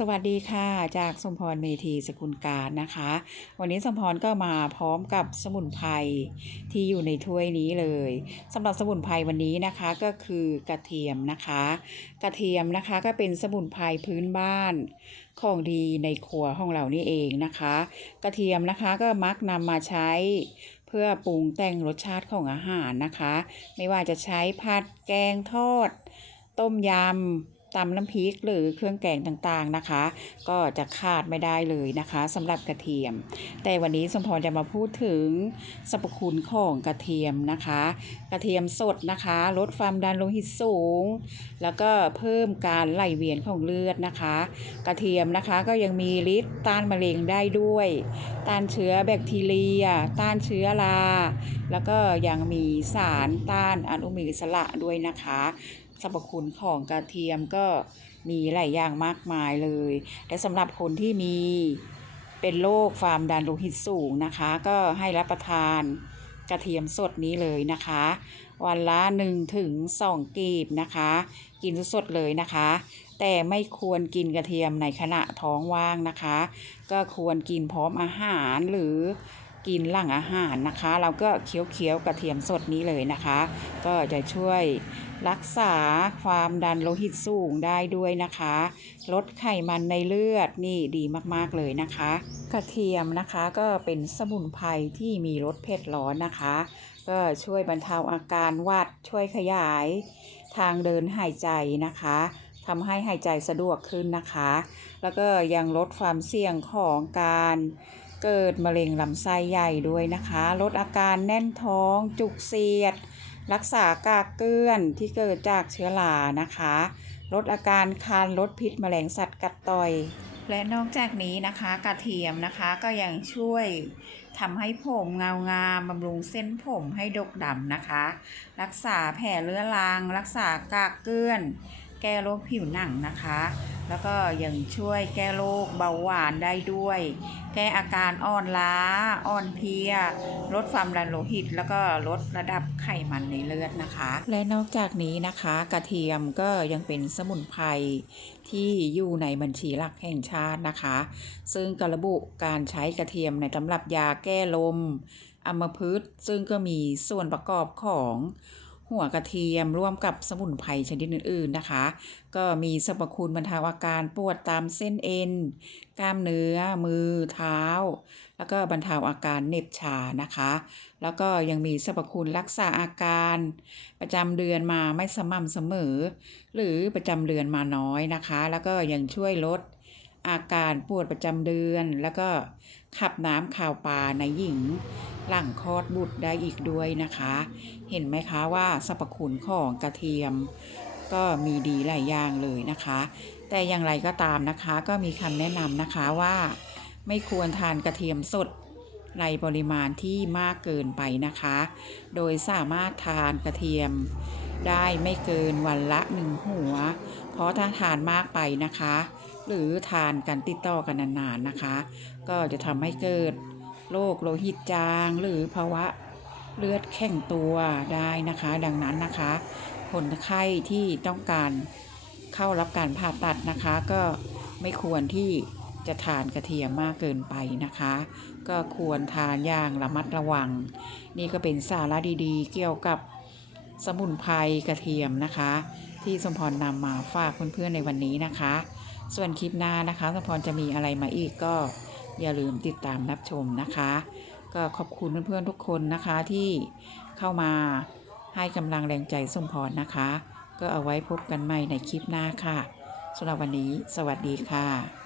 สวัสดีค่ะจากสมพรเมธีสกุลการนะคะ วันนี้สมพรก็มาพร้อมกับสมุนไพรที่อยู่ในถ้วยนี้เลยสำหรับสมุนไพรวันนี้นะคะก็คือกระเทียมนะคะ กระเทียมนะคะก็เป็นสมุนไพรพื้นบ้านของดีในครัวของเรานี่เองนะคะ กระเทียมนะคะก็มักนำมาใช้เพื่อปรุงแต่งรสชาติของอาหารนะคะ ไม่ว่าจะใช้ผัดแกงทอด ต้มยำ ตำน้ำพริกหรือเครื่องแกงต่างๆนะคะ ก็จะขาดไม่ได้เลยนะคะสำหรับกระเทียม แต่วันนี้สมพรจะมาพูดถึงสรรพคุณของกระเทียมนะคะ กระเทียมสดนะคะลดความดันโลหิตสูง แล้วก็เพิ่มการไหลเวียนของเลือดนะคะ กระเทียมนะคะก็ยังมีฤทธิ์ต้านมะเร็งได้ด้วย ต้านเชื้อแบคทีเรีย ต้านเชื้อราแล้วก็ยังมีสารต้านอนุมูลอิสระด้วยนะคะ สรรพคุณของกระเทียมก็มีหลายอย่างมากมายเลย และสำหรับคนที่มีเป็นโรคความดันโลหิตสูงนะคะ ก็ให้รับประทานกระเทียมสดนี้เลยนะคะ วันละ1ถึง2กีบนะคะ กินสดเลยนะคะ แต่ไม่ควรกินกระเทียมในขณะท้องว่างนะคะ ก็ควรกินพร้อมอาหารหรือ กินหลังอาหารนะคะ เราก็เคี้ยวๆกระเทียมสดนี้เลยนะคะ ก็จะช่วยรักษาความดันโลหิตสูงได้ด้วยนะคะ ลดไขมันในเลือดนี่ดีมากๆเลยนะคะ กระเทียมนะคะก็เป็นสมุนไพรที่มีรสเผ็ดร้อนนะคะ ก็ช่วยบรรเทาอาการวัดช่วยขยาย ทางเดินหายใจนะคะทำให้หายใจสะดวกขึ้นนะคะ แล้วก็ยังลดความเสี่ยงของการ เกิดมะเร็งลำไส้ใหญ่ด้วยนะคะ ลดอาการแน่นท้องจุกเสียด รักษากากเกลื่อนที่เกิดจากเชื้อรานะคะ ลดอาการคันลดพิษแมลงสัตว์กัดต่อย และนอกจากนี้นะคะกระเทียมนะคะก็ยังช่วยทำให้ผมเงางามบำรุงเส้นผมให้ดกดำนะคะ รักษาแผลเรื้อรัง รักษากากเกลื่อน แก้โรคผิวหนังนะคะ แล้วก็ยังช่วยแก้โรคเบาหวานได้ด้วย แก้อาการอ่อนล้า อ่อนเพลีย ลดความดันโลหิต แล้วก็ลดระดับไขมันในเลือดนะคะ และนอกจากนี้นะคะ กระเทียมก็ยังเป็นสมุนไพรที่อยู่ในบัญชีหลักแห่งชาตินะคะ ซึ่งกระบุการใช้กระเทียมในตำรับยาแก้ลมอัมพฤกษ์ซึ่งก็มีส่วนประกอบของ หัวกระเทียมร่วมกับสมุนไพรชนิดอื่น ๆนะคะ ก็มีสรรพคุณบรรเทาอาการปวดตามเส้นเอ็น กล้ามเนื้อ มือ เท้า แล้วก็บรรเทาอาการเหน็บชานะคะ แล้วก็ยังมีสรรพคุณรักษาอาการ ประจำเดือนมาไม่สม่ำเสมอ หรือประจำเดือนมาน้อยนะคะ แล้วก็ยังช่วยลด อาการปวดประจำเดือน แล้วก็ขับน้ำข่าวปลาในหญิง หลังคลอดบุตรได้อีกด้วยนะคะ เห็นไหมคะว่าสรรพคุณของกระเทียม ก็มีดีหลายอย่างเลยนะคะ แต่อย่างไรก็ตามนะคะ ก็มีคำแนะนำนะคะว่า ไม่ควรทานกระเทียมสดในปริมาณที่มากเกินไปนะคะ โดยสามารถทานกระเทียมได้ไม่เกินวันละหนึ่งหัว เพราะถ้าทานมากไปนะคะ หรือทานกันติดต่อกันนานๆนะคะ ก็จะทำให้เกิดโรคโลหิตจางหรือภาวะเลือดแข็งตัวได้นะคะ ดังนั้นนะคะ คนไข้ที่ต้องการเข้ารับการผ่าตัดนะคะ ก็ไม่ควรที่จะทานกระเทียมมากเกินไปนะคะ ก็ควรทานอย่างระมัดระวัง นี่ก็เป็นสาระดีๆ เกี่ยวกับสมุนไพรกระเทียมนะคะ ที่สมพรนำมาฝากเพื่อนๆในวันนี้นะคะ ส่วนคลิปหน้านะคะสมพรจะมีอะไรมาอีกก็อย่าลืมติดตามรับชมนะคะ ก็ขอบคุณเพื่อนๆทุกคนนะคะที่เข้ามาให้กำลังแรงใจสมพรนะคะ ก็เอาไว้พบกันใหม่ในคลิปหน้าค่ะสำหรับวันนี้ สวัสดีค่ะ